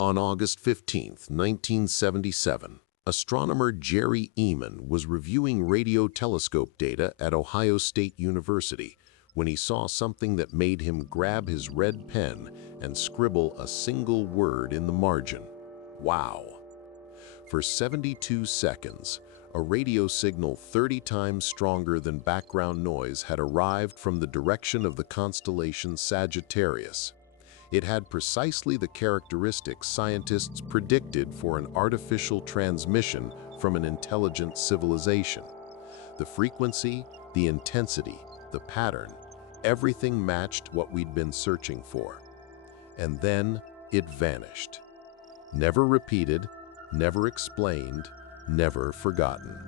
On August 15, 1977, astronomer Jerry Eman was reviewing radio telescope data at Ohio State University when he saw something that made him grab his red pen and scribble a single word in the margin. Wow! For 72 seconds, a radio signal 30 times stronger than background noise had arrived from the direction of the constellation Sagittarius. It had precisely the characteristics scientists predicted for an artificial transmission from an intelligent civilization. The frequency, the intensity, the pattern, everything matched what we'd been searching for. And then it vanished. Never repeated, never explained, never forgotten.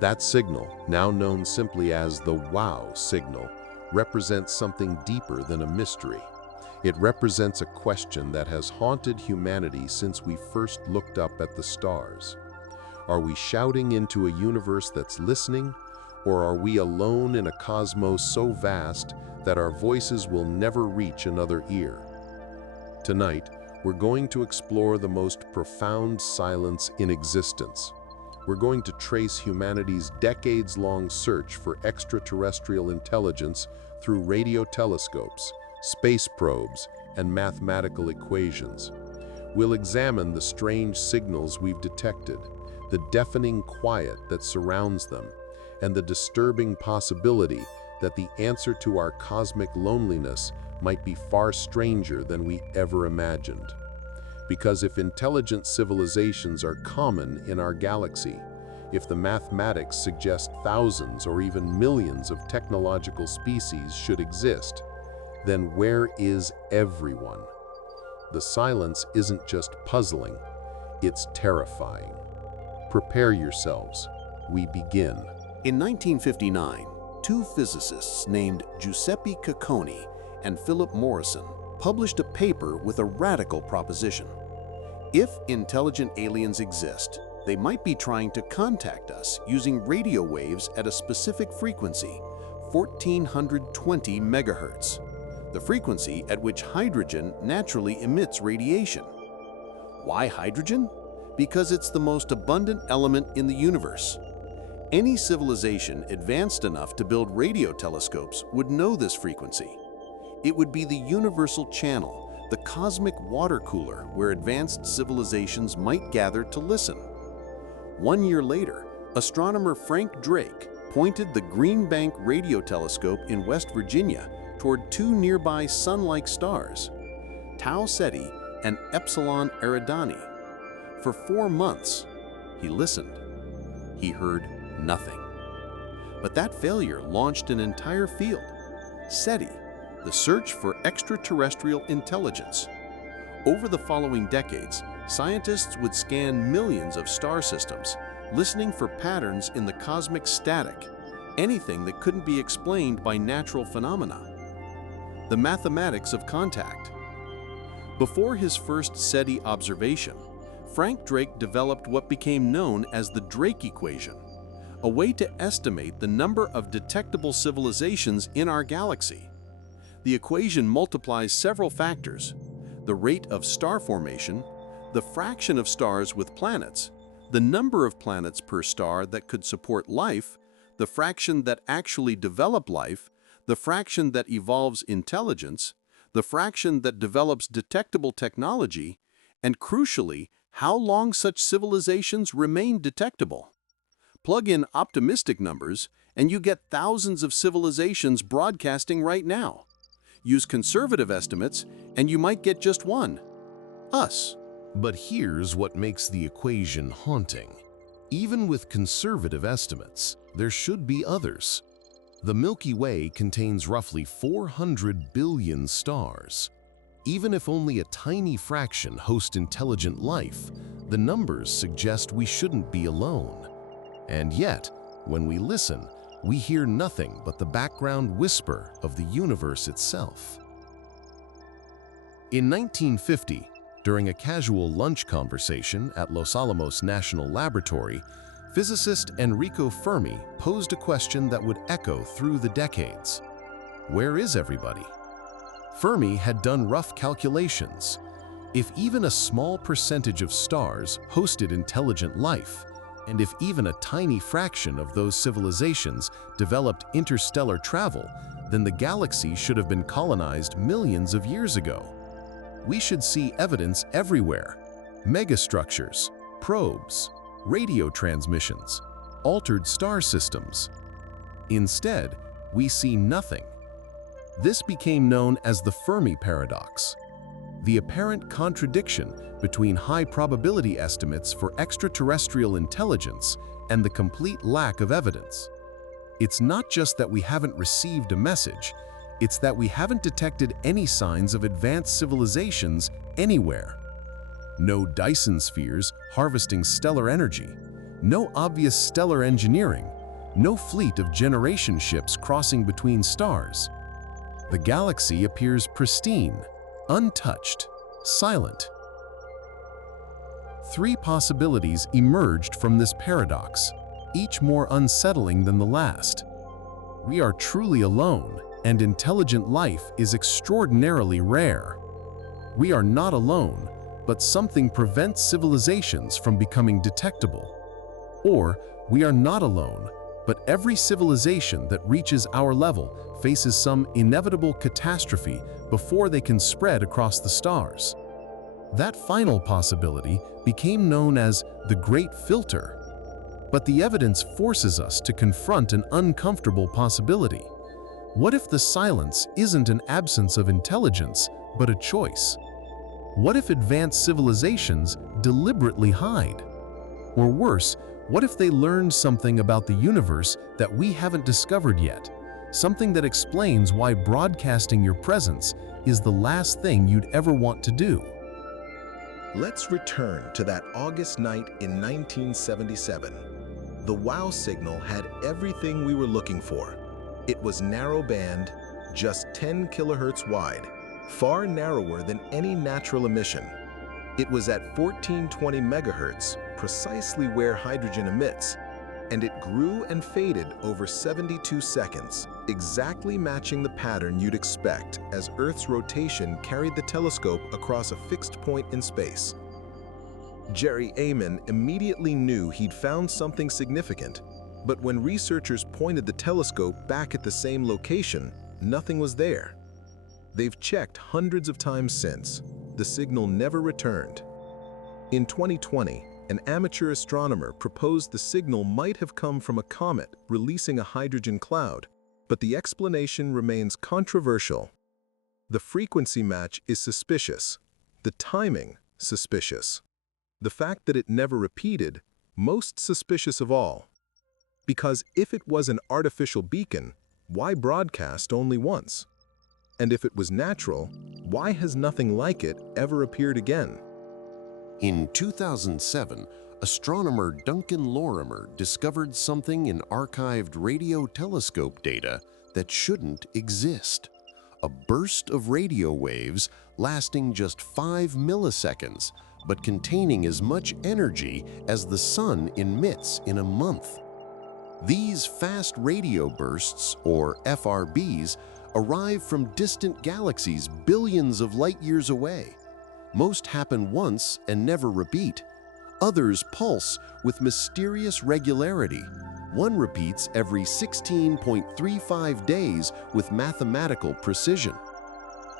That signal, now known simply as the wow signal, represents something deeper than a mystery. It represents a question that has haunted humanity since we first looked up at the stars. Are we shouting into a universe that's listening, or are we alone in a cosmos so vast that our voices will never reach another ear? Tonight, we're going to explore the most profound silence in existence. We're going to trace humanity's decades-long search for extraterrestrial intelligence through radio telescopes, space probes, and mathematical equations. We'll examine the strange signals we've detected, the deafening quiet that surrounds them, and the disturbing possibility that the answer to our cosmic loneliness might be far stranger than we ever imagined. Because if intelligent civilizations are common in our galaxy, if the mathematics suggest thousands or even millions of technological species should exist, then where is everyone? The silence isn't just puzzling, it's terrifying. Prepare yourselves. We begin. In 1959, two physicists named Giuseppe Cacconi and Philip Morrison published a paper with a radical proposition. If intelligent aliens exist, they might be trying to contact us using radio waves at a specific frequency, 1420 megahertz, the frequency at which hydrogen naturally emits radiation. Why hydrogen? Because it's the most abundant element in the universe. Any civilization advanced enough to build radio telescopes would know this frequency. It would be the universal channel, the cosmic water cooler where advanced civilizations might gather to listen. 1 year later, astronomer Frank Drake pointed the Green Bank radio telescope in West Virginia toward two nearby sun-like stars, Tau Ceti and Epsilon Eridani. For 4 months, he listened. He heard nothing. But that failure launched an entire field, SETI, the search for extraterrestrial intelligence. Over the following decades, scientists would scan millions of star systems, listening for patterns in the cosmic static, anything that couldn't be explained by natural phenomena. The mathematics of contact. Before his first SETI observation, Frank Drake developed what became known as the Drake equation, a way to estimate the number of detectable civilizations in our galaxy. The equation multiplies several factors: the rate of star formation, the fraction of stars with planets, the number of planets per star that could support life, the fraction that actually develop life, the fraction that evolves intelligence, the fraction that develops detectable technology, and crucially, how long such civilizations remain detectable. Plug in optimistic numbers, and you get thousands of civilizations broadcasting right now. Use conservative estimates, and you might get just one: us. But here's what makes the equation haunting. Even with conservative estimates, there should be others. The Milky Way contains roughly 400 billion stars. Even if only a tiny fraction host intelligent life, the numbers suggest we shouldn't be alone. And yet, when we listen, we hear nothing but the background whisper of the universe itself. In 1950, during a casual lunch conversation at Los Alamos National Laboratory, physicist Enrico Fermi posed a question that would echo through the decades. Where is everybody? Fermi had done rough calculations. If even a small percentage of stars hosted intelligent life, and if even a tiny fraction of those civilizations developed interstellar travel, then the galaxy should have been colonized millions of years ago. We should see evidence everywhere: megastructures, probes, radio transmissions, altered star systems. Instead, we see nothing. This became known as the Fermi paradox, the apparent contradiction between high probability estimates for extraterrestrial intelligence and the complete lack of evidence. It's not just that we haven't received a message, it's that we haven't detected any signs of advanced civilizations anywhere. No Dyson spheres harvesting stellar energy, no obvious stellar engineering, no fleet of generation ships crossing between stars. The galaxy appears pristine, untouched, silent. Three possibilities emerged from this paradox, each more unsettling than the last. We are truly alone, and intelligent life is extraordinarily rare. We are not alone, but something prevents civilizations from becoming detectable. Or, we are not alone, but every civilization that reaches our level faces some inevitable catastrophe before they can spread across the stars. That final possibility became known as the Great Filter. But the evidence forces us to confront an uncomfortable possibility. What if the silence isn't an absence of intelligence, but a choice? What if advanced civilizations deliberately hide? Or worse, what if they learned something about the universe that we haven't discovered yet? Something that explains why broadcasting your presence is the last thing you'd ever want to do. Let's return to that August night in 1977. The WOW signal had everything we were looking for. It was narrow-band, just 10 kilohertz wide, far narrower than any natural emission. It was at 1420 megahertz, precisely where hydrogen emits, and it grew and faded over 72 seconds, exactly matching the pattern you'd expect as Earth's rotation carried the telescope across a fixed point in space. Jerry Ayman immediately knew he'd found something significant, but when researchers pointed the telescope back at the same location, nothing was there. They've checked hundreds of times since. The signal never returned. In 2020, an amateur astronomer proposed the signal might have come from a comet releasing a hydrogen cloud, but the explanation remains controversial. The frequency match is suspicious, the timing suspicious, the fact that it never repeated most suspicious of all. Because if it was an artificial beacon, why broadcast only once? And if it was natural, why has nothing like it ever appeared again? In 2007, astronomer Duncan Lorimer discovered something in archived radio telescope data that shouldn't exist. A burst of radio waves lasting just 5 milliseconds, but containing as much energy as the sun emits in a month. These fast radio bursts, or FRBs, arrive from distant galaxies billions of light years away. Most happen once and never repeat. Others pulse with mysterious regularity. One repeats every 16.35 days with mathematical precision.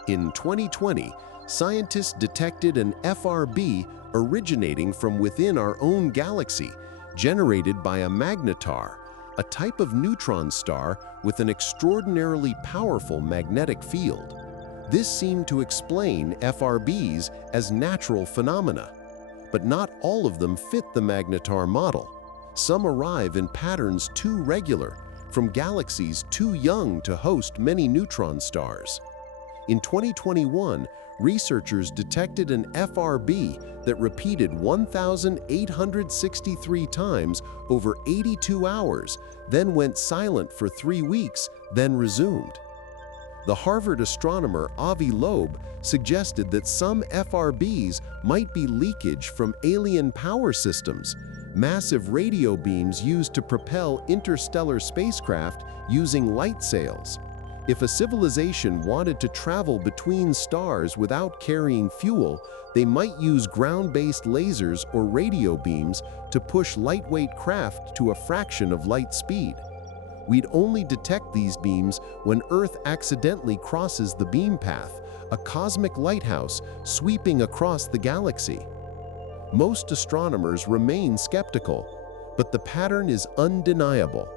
In 2020, scientists detected an FRB originating from within our own galaxy, generated by a magnetar, a type of neutron star with an extraordinarily powerful magnetic field. This seemed to explain FRBs as natural phenomena, but not all of them fit the magnetar model. Some arrive in patterns too regular, from galaxies too young to host many neutron stars. In 2021, researchers detected an FRB that repeated 1,863 times over 82 hours, then went silent for 3 weeks, then resumed. The Harvard astronomer Avi Loeb suggested that some FRBs might be leakage from alien power systems, massive radio beams used to propel interstellar spacecraft using light sails. If a civilization wanted to travel between stars without carrying fuel, they might use ground-based lasers or radio beams to push lightweight craft to a fraction of light speed. We'd only detect these beams when Earth accidentally crosses the beam path, a cosmic lighthouse sweeping across the galaxy. Most astronomers remain skeptical, but the pattern is undeniable.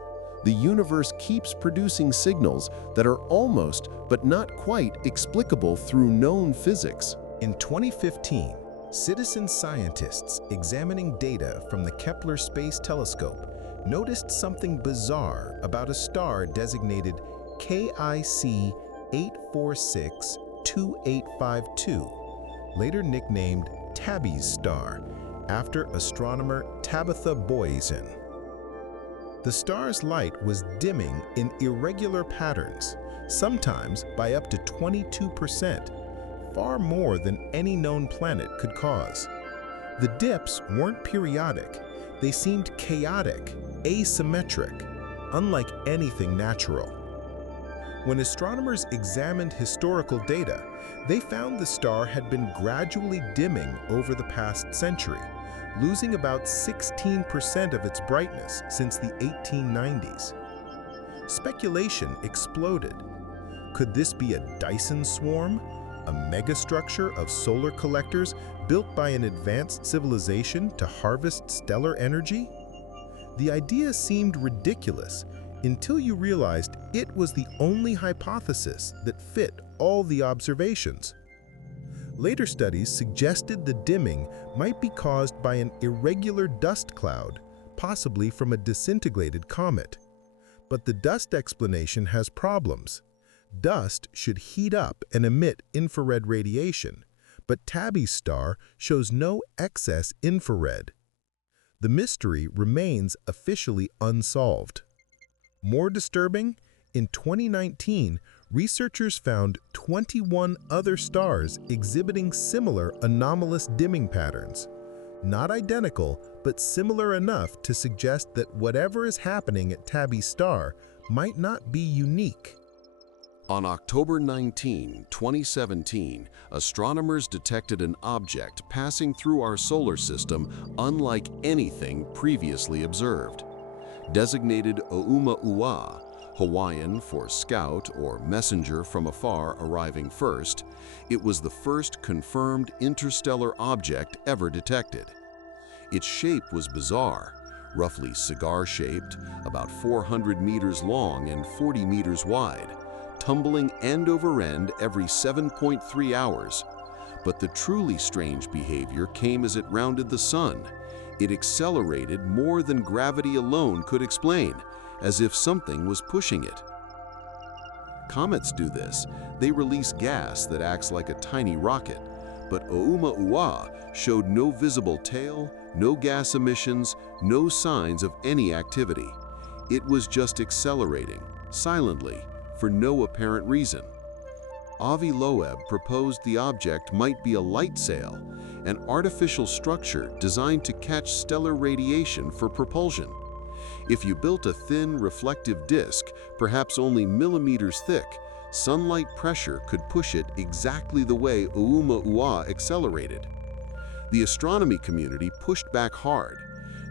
The universe keeps producing signals that are almost, but not quite, explicable through known physics. In 2015, citizen scientists examining data from the Kepler Space Telescope noticed something bizarre about a star designated KIC 8462852, later nicknamed Tabby's star, after astronomer Tabitha Boyesen. The star's light was dimming in irregular patterns, sometimes by up to 22%, far more than any known planet could cause. The dips weren't periodic, they seemed chaotic, asymmetric, unlike anything natural. When astronomers examined historical data, they found the star had been gradually dimming over the past century, losing about 16% of its brightness since the 1890s. Speculation exploded. Could this be a Dyson swarm, a megastructure of solar collectors built by an advanced civilization to harvest stellar energy? The idea seemed ridiculous until you realized it was the only hypothesis that fit all the observations. Later studies suggested the dimming might be caused by an irregular dust cloud, possibly from a disintegrated comet. But the dust explanation has problems. Dust should heat up and emit infrared radiation, but Tabby's star shows no excess infrared. The mystery remains officially unsolved. More disturbing, in 2019, researchers found 21 other stars exhibiting similar anomalous dimming patterns. Not identical, but similar enough to suggest that whatever is happening at Tabby's star might not be unique. On October 19, 2017, astronomers detected an object passing through our solar system unlike anything previously observed. Designated Oumuamua, Hawaiian for scout or messenger from afar arriving first, it was the first confirmed interstellar object ever detected. Its shape was bizarre, roughly cigar-shaped, about 400 meters long and 40 meters wide, tumbling end over end every 7.3 hours. But the truly strange behavior came as it rounded the sun. It accelerated more than gravity alone could explain, as if something was pushing it. Comets do this. They release gas that acts like a tiny rocket, but Oumuamua showed no visible tail, no gas emissions, no signs of any activity. It was just accelerating, silently, for no apparent reason. Avi Loeb proposed the object might be a light sail, an artificial structure designed to catch stellar radiation for propulsion. If you built a thin, reflective disk, perhaps only millimeters thick, sunlight pressure could push it exactly the way Oumuamua accelerated. The astronomy community pushed back hard.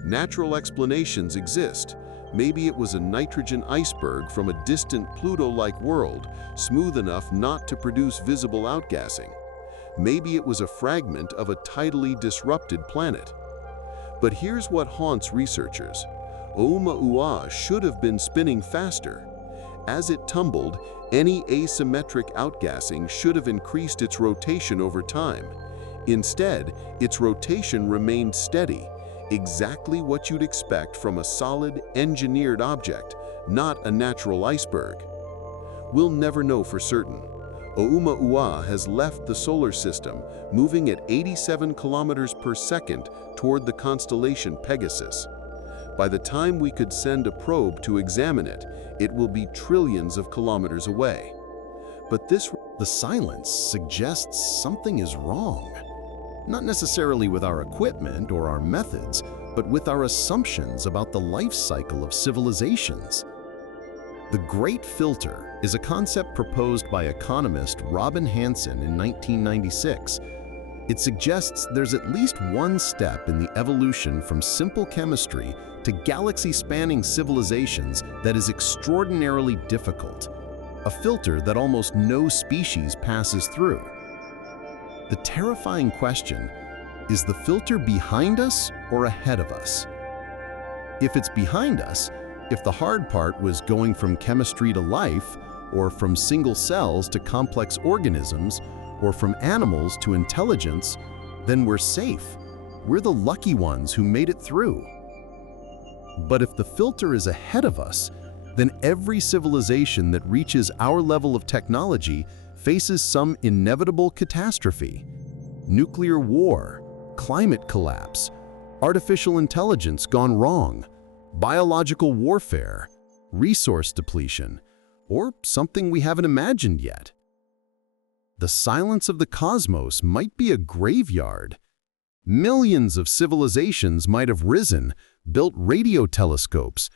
Natural explanations exist. Maybe it was a nitrogen iceberg from a distant Pluto-like world, smooth enough not to produce visible outgassing. Maybe it was a fragment of a tidally disrupted planet. But here's what haunts researchers. Oumuamua should have been spinning faster. As it tumbled, any asymmetric outgassing should have increased its rotation over time. Instead, its rotation remained steady, exactly what you'd expect from a solid, engineered object, not a natural iceberg. We'll never know for certain. Oumuamua has left the solar system, moving at 87 kilometers per second toward the constellation Pegasus. By the time we could send a probe to examine it, it will be trillions of kilometers away. But the silence suggests something is wrong. Not necessarily with our equipment or our methods, but with our assumptions about the life cycle of civilizations. The Great Filter is a concept proposed by economist Robin Hanson in 1996. It suggests there's at least one step in the evolution from simple chemistry to galaxy-spanning civilizations that is extraordinarily difficult, a filter that almost no species passes through. The terrifying question, is the filter behind us or ahead of us? If it's behind us, if the hard part was going from chemistry to life, or from single cells to complex organisms, or from animals to intelligence, then we're safe. We're the lucky ones who made it through. But if the filter is ahead of us, then every civilization that reaches our level of technology faces some inevitable catastrophe. Nuclear war, climate collapse, artificial intelligence gone wrong, biological warfare, resource depletion, or something we haven't imagined yet. The silence of the cosmos might be a graveyard. Millions of civilizations might have risen, built radio telescopes,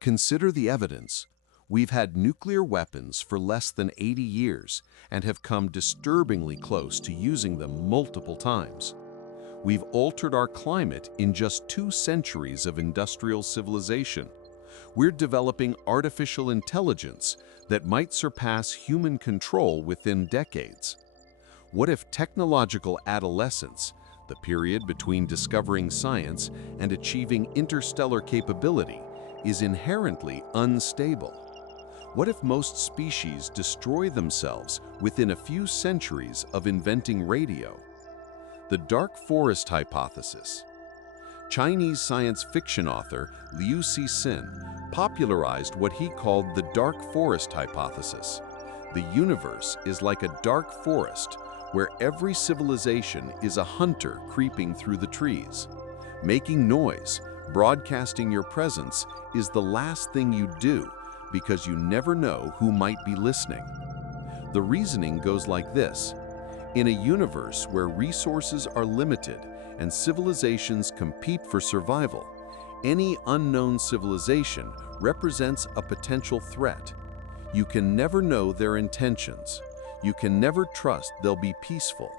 Consider the evidence. We've had nuclear weapons for less than 80 years and have come disturbingly close to using them multiple times. We've altered our climate in just 2 centuries of industrial civilization. We're developing artificial intelligence that might surpass human control within decades. What if technological adolescence, the period between discovering science and achieving interstellar capability, is inherently unstable? What if most species destroy themselves within a few centuries of inventing radio? The dark forest hypothesis. Chinese science fiction author Liu Cixin popularized what he called the dark forest hypothesis. The universe is like a dark forest where every civilization is a hunter creeping through the trees. Making noise, broadcasting your presence is the last thing you do because you never know who might be listening. The reasoning goes like this. In a universe where resources are limited and civilizations compete for survival, any unknown civilization represents a potential threat. You can never know their intentions. You can never trust they'll be peaceful.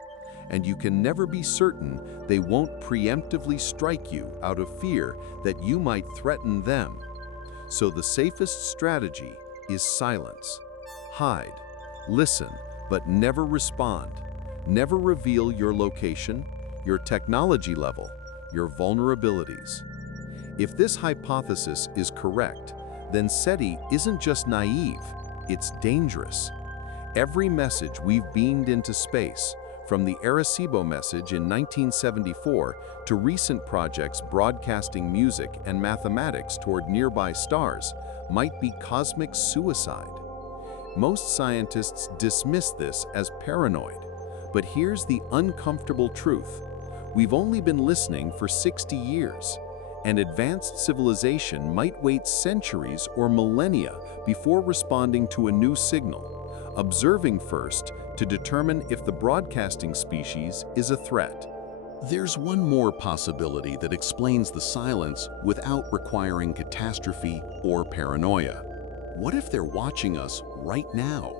And you can never be certain they won't preemptively strike you out of fear that you might threaten them. So the safest strategy is silence. Hide, listen, but never respond. Never reveal your location, your technology level, your vulnerabilities. If this hypothesis is correct, then SETI isn't just naive, it's dangerous. Every message we've beamed into space, from the Arecibo message in 1974 to recent projects broadcasting music and mathematics toward nearby stars, might be cosmic suicide. Most scientists dismiss this as paranoid. But here's the uncomfortable truth. We've only been listening for 60 years. An advanced civilization might wait centuries or millennia before responding to a new signal, observing first to determine if the broadcasting species is a threat. There's one more possibility that explains the silence without requiring catastrophe or paranoia. What if they're watching us right now?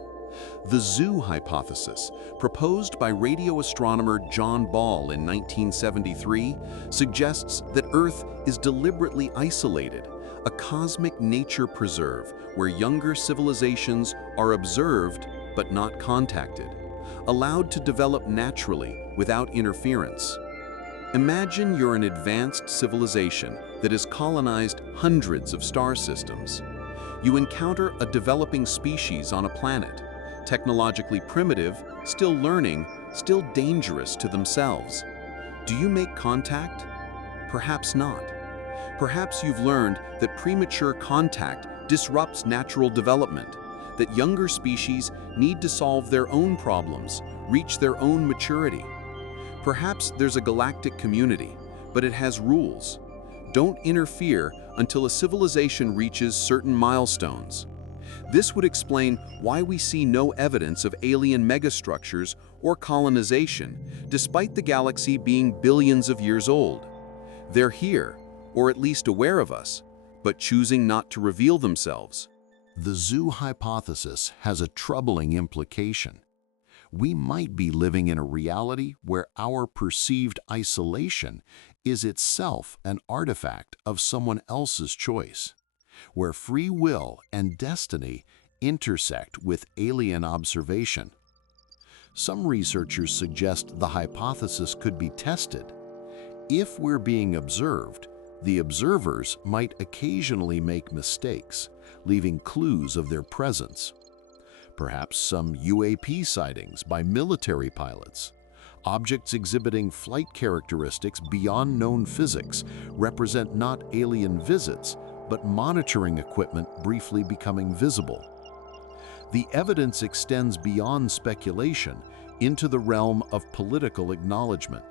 The zoo hypothesis, proposed by radio astronomer John Ball in 1973, suggests that Earth is deliberately isolated, a cosmic nature preserve where younger civilizations are observed but not contacted, allowed to develop naturally without interference. Imagine you're an advanced civilization that has colonized hundreds of star systems. You encounter a developing species on a planet, technologically primitive, still learning, still dangerous to themselves. Do you make contact? Perhaps not. Perhaps you've learned that premature contact disrupts natural development, that younger species need to solve their own problems, reach their own maturity. Perhaps there's a galactic community, but it has rules. Don't interfere until a civilization reaches certain milestones. This would explain why we see no evidence of alien megastructures or colonization, despite the galaxy being billions of years old. They're here, or at least aware of us, but choosing not to reveal themselves. The zoo hypothesis has a troubling implication. We might be living in a reality where our perceived isolation is itself an artifact of someone else's choice, where free will and destiny intersect with alien observation. Some researchers suggest the hypothesis could be tested. If we're being observed, the observers might occasionally make mistakes, leaving clues of their presence. Perhaps some UAP sightings by military pilots. Objects exhibiting flight characteristics beyond known physics represent not alien visits, but monitoring equipment briefly becoming visible. The evidence extends beyond speculation into the realm of political acknowledgement.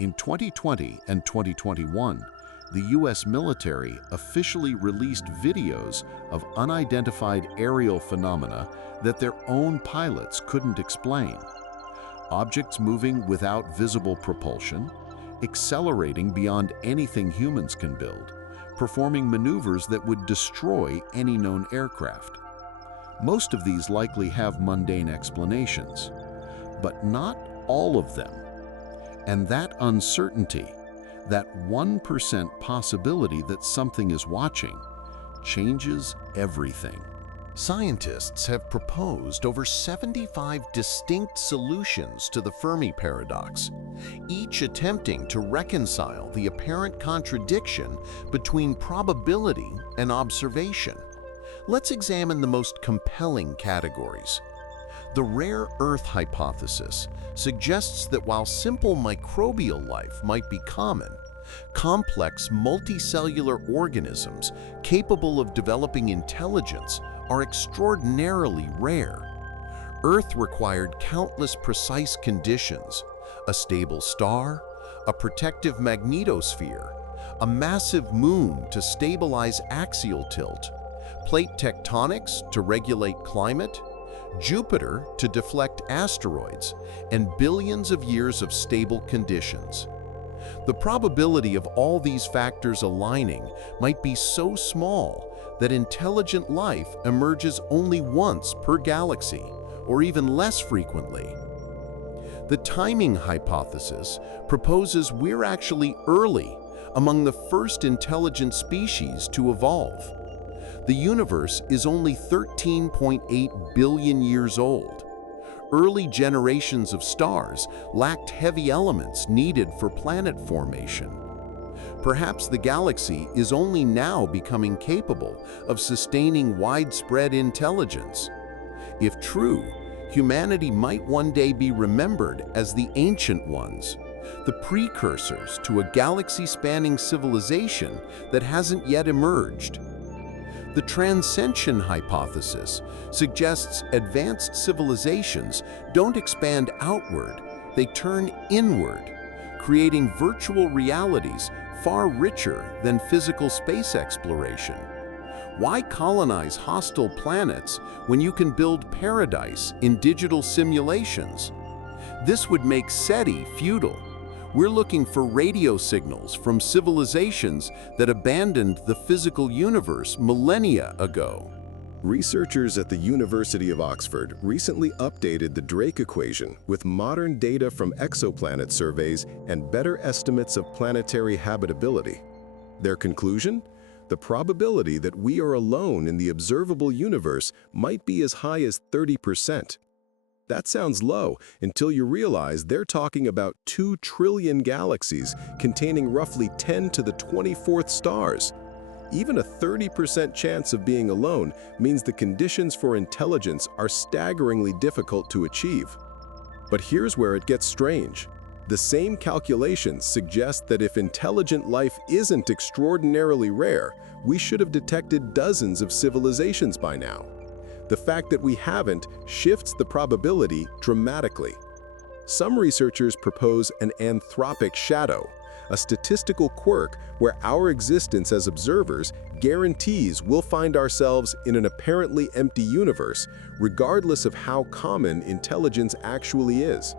In 2020 and 2021, the U.S. military officially released videos of unidentified aerial phenomena that their own pilots couldn't explain. Objects moving without visible propulsion, accelerating beyond anything humans can build, performing maneuvers that would destroy any known aircraft. Most of these likely have mundane explanations, but not all of them. And that uncertainty, that 1% possibility that something is watching, changes everything. Scientists have proposed over 75 distinct solutions to the Fermi paradox, each attempting to reconcile the apparent contradiction between probability and observation. Let's examine the most compelling categories. The rare Earth hypothesis suggests that while simple microbial life might be common, complex multicellular organisms capable of developing intelligence are extraordinarily rare. Earth required countless precise conditions: a stable star, a protective magnetosphere, a massive moon to stabilize axial tilt, plate tectonics to regulate climate, Jupiter to deflect asteroids, and billions of years of stable conditions. The probability of all these factors aligning might be so small that intelligent life emerges only once per galaxy, or even less frequently. The timing hypothesis proposes we're actually early, among the first intelligent species to evolve. The universe is only 13.8 billion years old. Early generations of stars lacked heavy elements needed for planet formation. Perhaps the galaxy is only now becoming capable of sustaining widespread intelligence. If true, humanity might one day be remembered as the ancient ones, the precursors to a galaxy-spanning civilization that hasn't yet emerged. The transcension hypothesis suggests advanced civilizations don't expand outward, they turn inward, creating virtual realities far richer than physical space exploration. Why colonize hostile planets when you can build paradise in digital simulations? This would make SETI futile. We're looking for radio signals from civilizations that abandoned the physical universe millennia ago. Researchers at the University of Oxford recently updated the Drake equation with modern data from exoplanet surveys and better estimates of planetary habitability. Their conclusion? The probability that we are alone in the observable universe might be as high as 30%. That sounds low until you realize they're talking about 2 trillion galaxies containing roughly 10 to the 24th stars. Even a 30% chance of being alone means the conditions for intelligence are staggeringly difficult to achieve. But here's where it gets strange. The same calculations suggest that if intelligent life isn't extraordinarily rare, we should have detected dozens of civilizations by now. The fact that we haven't shifts the probability dramatically. Some researchers propose an anthropic shadow, a statistical quirk where our existence as observers guarantees we'll find ourselves in an apparently empty universe, regardless of how common intelligence actually is.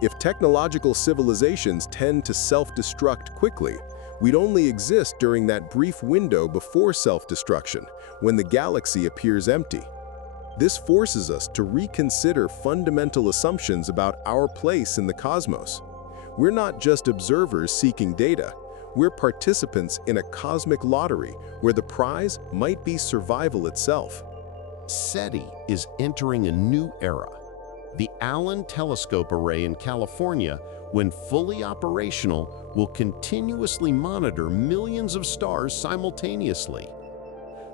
If technological civilizations tend to self-destruct quickly, We'd only exist during that brief window before self-destruction, when the galaxy appears empty. This forces us to reconsider fundamental assumptions about our place in the cosmos. We're not just observers seeking data. We're participants in a cosmic lottery where the prize might be survival itself. SETI is entering a new era. The Allen Telescope Array in California, when fully operational, will continuously monitor millions of stars simultaneously.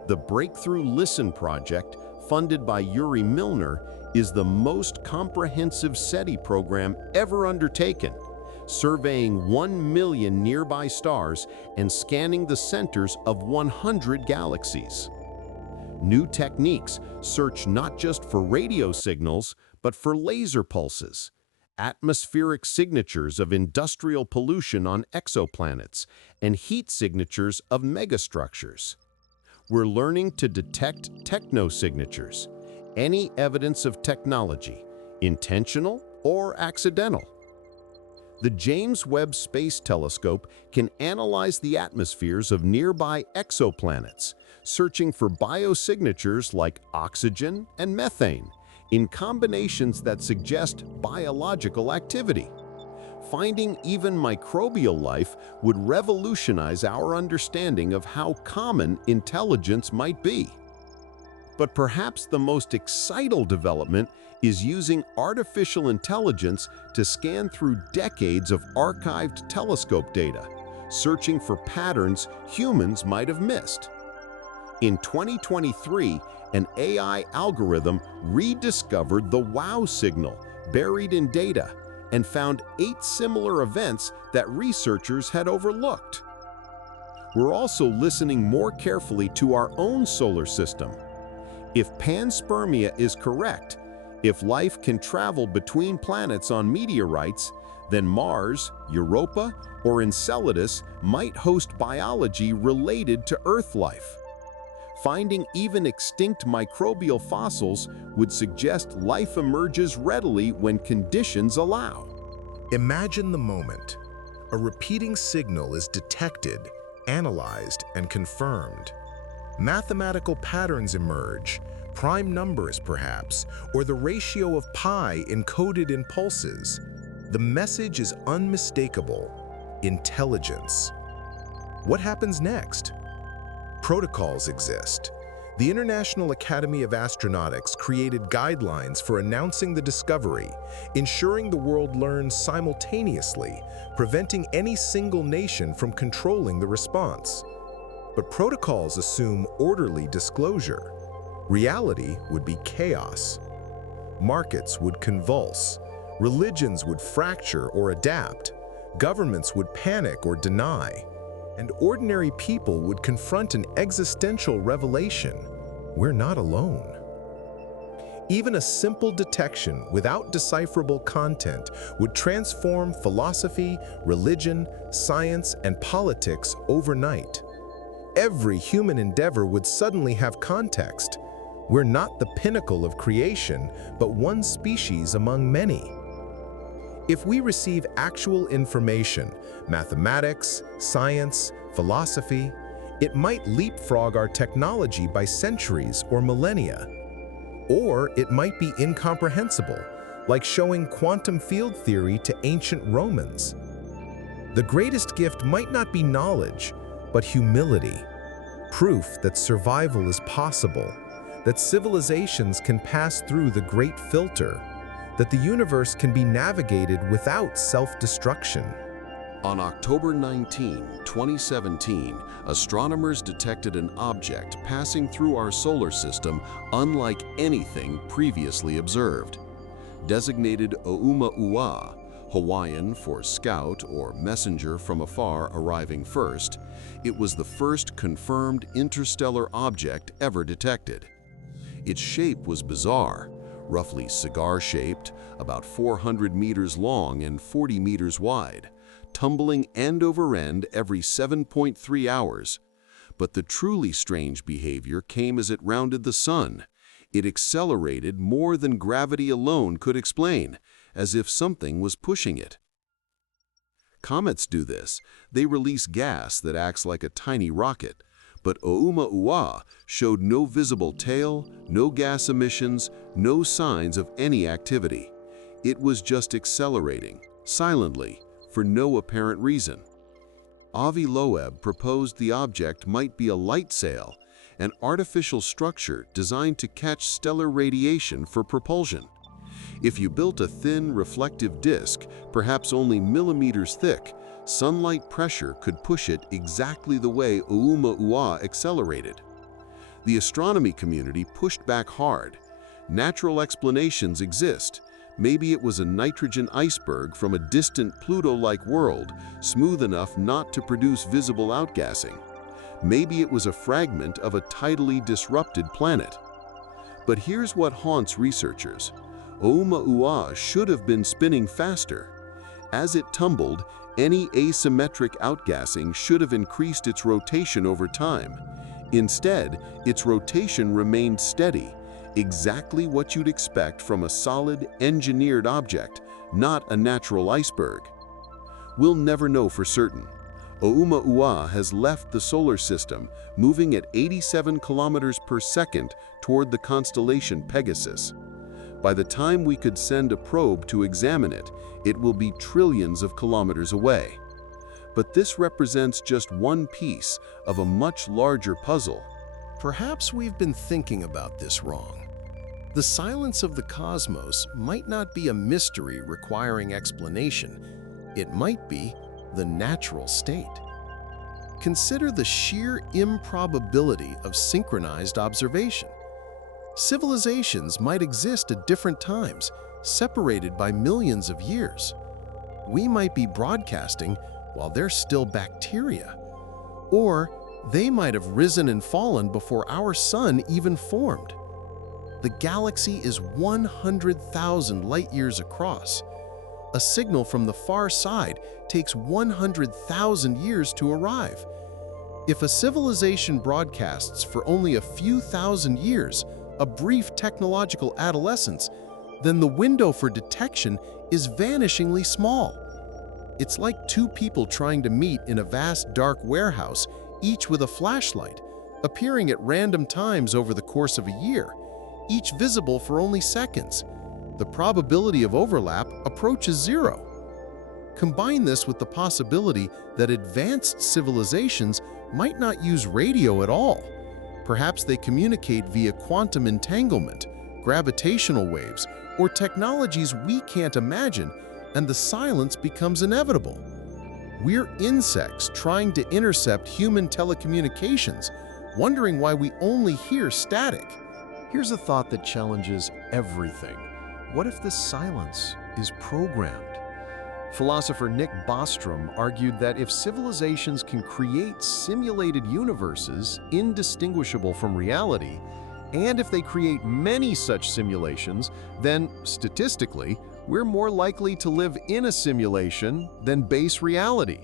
The Breakthrough Listen project, funded by Yuri Milner, is the most comprehensive SETI program ever undertaken, surveying 1 million nearby stars and scanning the centers of 100 galaxies. New techniques search not just for radio signals, but for laser pulses, atmospheric signatures of industrial pollution on exoplanets, and heat signatures of megastructures. We're learning to detect technosignatures, any evidence of technology, intentional or accidental. The James Webb Space Telescope can analyze the atmospheres of nearby exoplanets, searching for biosignatures like oxygen and methane, in combinations that suggest biological activity. Finding even microbial life would revolutionize our understanding of how common intelligence might be. But perhaps the most exciting development is using artificial intelligence to scan through decades of archived telescope data, searching for patterns humans might have missed. In 2023, an AI algorithm rediscovered the WOW signal buried in data and found 8 similar events that researchers had overlooked. We're also listening more carefully to our own solar system. If panspermia is correct, if life can travel between planets on meteorites, then Mars, Europa, or Enceladus might host biology related to Earth life. Finding even extinct microbial fossils would suggest life emerges readily when conditions allow. Imagine the moment. A repeating signal is detected, analyzed, and confirmed. Mathematical patterns emerge, prime numbers perhaps, or the ratio of pi encoded in pulses. The message is unmistakable: intelligence. What happens next? Protocols exist. The International Academy of Astronautics created guidelines for announcing the discovery, ensuring the world learns simultaneously, preventing any single nation from controlling the response. But protocols assume orderly disclosure. Reality would be chaos. Markets would convulse. Religions would fracture or adapt. Governments would panic or deny. And ordinary people would confront an existential revelation: we're not alone. Even a simple detection without decipherable content would transform philosophy, religion, science, and politics overnight. Every human endeavor would suddenly have context. We're not the pinnacle of creation, but one species among many. If we receive actual information, mathematics, science, philosophy, it might leapfrog our technology by centuries or millennia. Or it might be incomprehensible, like showing quantum field theory to ancient Romans. The greatest gift might not be knowledge, but humility, proof that survival is possible, that civilizations can pass through the great filter, that the universe can be navigated without self-destruction. On October 19, 2017, astronomers detected an object passing through our solar system unlike anything previously observed. Designated Oumuamua, Hawaiian for scout or messenger from afar arriving first, it was the first confirmed interstellar object ever detected. Its shape was bizarre, roughly cigar-shaped, about 400 meters long and 40 meters wide, tumbling end over end every 7.3 hours. But the truly strange behavior came as it rounded the sun. It accelerated more than gravity alone could explain, as if something was pushing it. Comets do this. They release gas that acts like a tiny rocket. But Oumuamua showed no visible tail, no gas emissions, no signs of any activity. It was just accelerating, silently, for no apparent reason. Avi Loeb proposed the object might be a light sail, an artificial structure designed to catch stellar radiation for propulsion. If you built a thin, reflective disk, perhaps only millimeters thick, sunlight pressure could push it exactly the way Oumuamua accelerated. The astronomy community pushed back hard. Natural explanations exist. Maybe it was a nitrogen iceberg from a distant Pluto-like world, smooth enough not to produce visible outgassing. Maybe it was a fragment of a tidally disrupted planet. But here's what haunts researchers. Oumuamua should have been spinning faster. As it tumbled, any asymmetric outgassing should have increased its rotation over time. Instead, its rotation remained steady, exactly what you'd expect from a solid, engineered object, not a natural iceberg. We'll never know for certain. Oumuamua has left the solar system, moving at 87 kilometers per second toward the constellation Pegasus. By the time we could send a probe to examine it, it will be trillions of kilometers away. But this represents just one piece of a much larger puzzle. Perhaps we've been thinking about this wrong. The silence of the cosmos might not be a mystery requiring explanation. It might be the natural state. Consider the sheer improbability of synchronized observation. Civilizations might exist at different times, separated by millions of years. We might be broadcasting while they're still bacteria. Or they might have risen and fallen before our sun even formed. The galaxy is 100,000 light-years across. A signal from the far side takes 100,000 years to arrive. If a civilization broadcasts for only a few thousand years, a brief technological adolescence, then the window for detection is vanishingly small. It's like two people trying to meet in a vast dark warehouse, each with a flashlight, appearing at random times over the course of a year, each visible for only seconds. The probability of overlap approaches zero. Combine this with the possibility that advanced civilizations might not use radio at all. Perhaps they communicate via quantum entanglement, gravitational waves, or technologies we can't imagine, and the silence becomes inevitable. We're insects trying to intercept human telecommunications, wondering why we only hear static. Here's a thought that challenges everything. What if this silence is programmed? Philosopher Nick Bostrom argued that if civilizations can create simulated universes indistinguishable from reality, and if they create many such simulations, then, statistically, we're more likely to live in a simulation than base reality.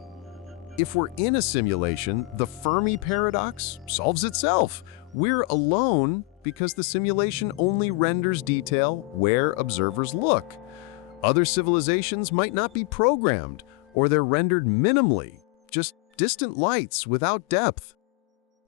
If we're in a simulation, the Fermi paradox solves itself. We're alone because the simulation only renders detail where observers look. Other civilizations might not be programmed, or they're rendered minimally, just distant lights without depth.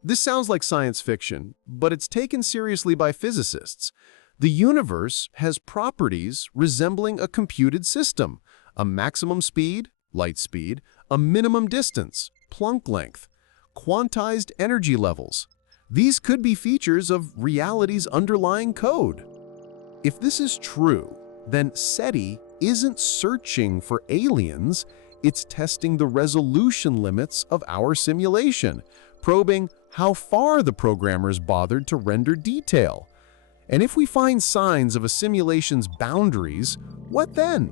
This sounds like science fiction, but it's taken seriously by physicists. The universe has properties resembling a computed system: a maximum speed, light speed, a minimum distance, Planck length, quantized energy levels. These could be features of reality's underlying code. If this is true, then SETI isn't searching for aliens, it's testing the resolution limits of our simulation, probing how far the programmers bothered to render detail. And if we find signs of a simulation's boundaries, what then?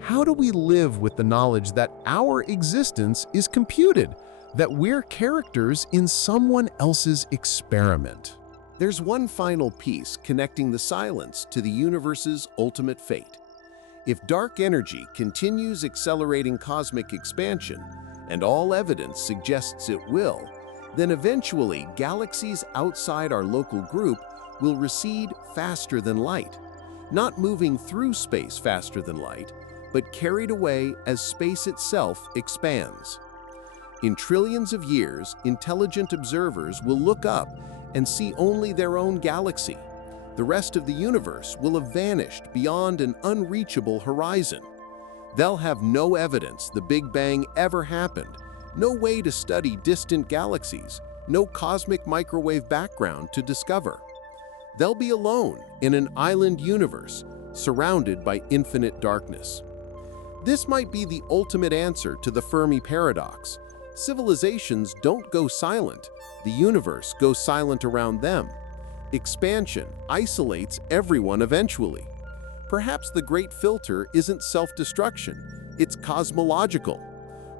How do we live with the knowledge that our existence is computed, that we're characters in someone else's experiment? There's one final piece connecting the silence to the universe's ultimate fate. If dark energy continues accelerating cosmic expansion, and all evidence suggests it will, then eventually galaxies outside our local group will recede faster than light, not moving through space faster than light, but carried away as space itself expands. In trillions of years, intelligent observers will look up and see only their own galaxy. The rest of the universe will have vanished beyond an unreachable horizon. They'll have no evidence the Big Bang ever happened, no way to study distant galaxies, no cosmic microwave background to discover. They'll be alone in an island universe, surrounded by infinite darkness. This might be the ultimate answer to the Fermi paradox. Civilizations don't go silent, the universe goes silent around them. Expansion isolates everyone eventually. Perhaps the great filter isn't self-destruction, it's cosmological.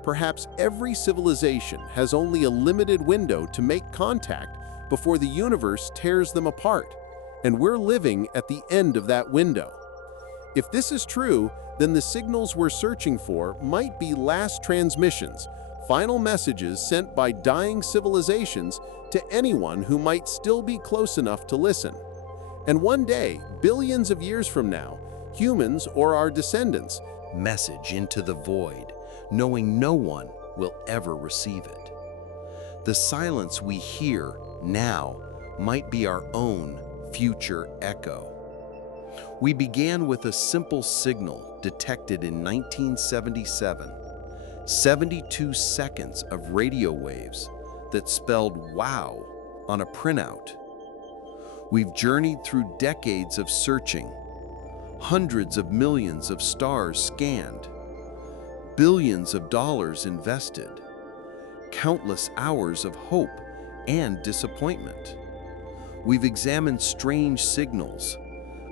Perhaps every civilization has only a limited window to make contact before the universe tears them apart, and we're living at the end of that window. If this is true, then the signals we're searching for might be last transmissions, final messages sent by dying civilizations to anyone who might still be close enough to listen. And one day, billions of years from now, humans or our descendants message into the void, knowing no one will ever receive it. The silence we hear now might be our own future echo. We began with a simple signal detected in 1977, 72 seconds of radio waves that spelled "wow" on a printout. We've journeyed through decades of searching, hundreds of millions of stars scanned, billions of dollars invested, countless hours of hope and disappointment. We've examined strange signals,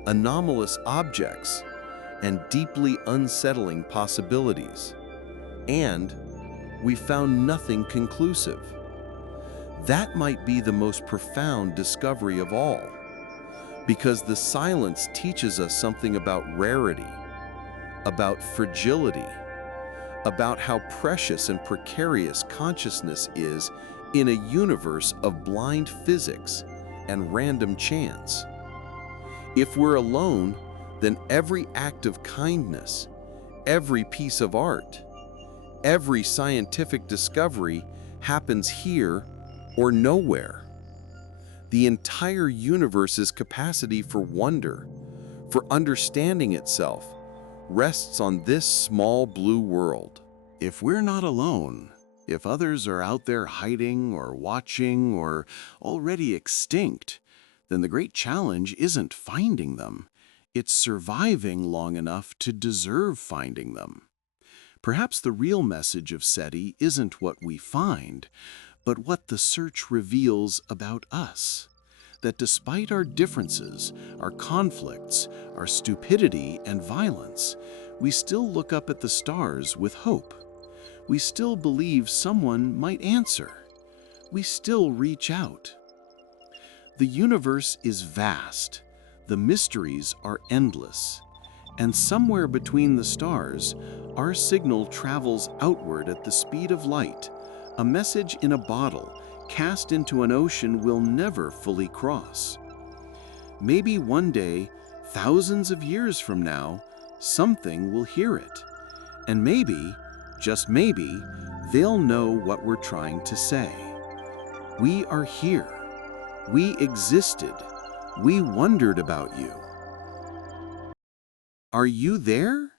anomalous objects, and deeply unsettling possibilities. And we found nothing conclusive. That might be the most profound discovery of all, because the silence teaches us something about rarity, about fragility, about how precious and precarious consciousness is in a universe of blind physics and random chance. If we're alone, then every act of kindness, every piece of art, every scientific discovery happens here or nowhere. The entire universe's capacity for wonder, for understanding itself, rests on this small blue world. If we're not alone, if others are out there hiding or watching or already extinct, then the great challenge isn't finding them. It's surviving long enough to deserve finding them. Perhaps the real message of SETI isn't what we find, but what the search reveals about us. That despite our differences, our conflicts, our stupidity and violence, we still look up at the stars with hope. We still believe someone might answer. We still reach out. The universe is vast. The mysteries are endless. And somewhere between the stars, our signal travels outward at the speed of light, a message in a bottle cast into an ocean we'll never fully cross. Maybe one day, thousands of years from now, something will hear it. And maybe, just maybe, they'll know what we're trying to say. We are here. We existed. We wondered about you. Are you there?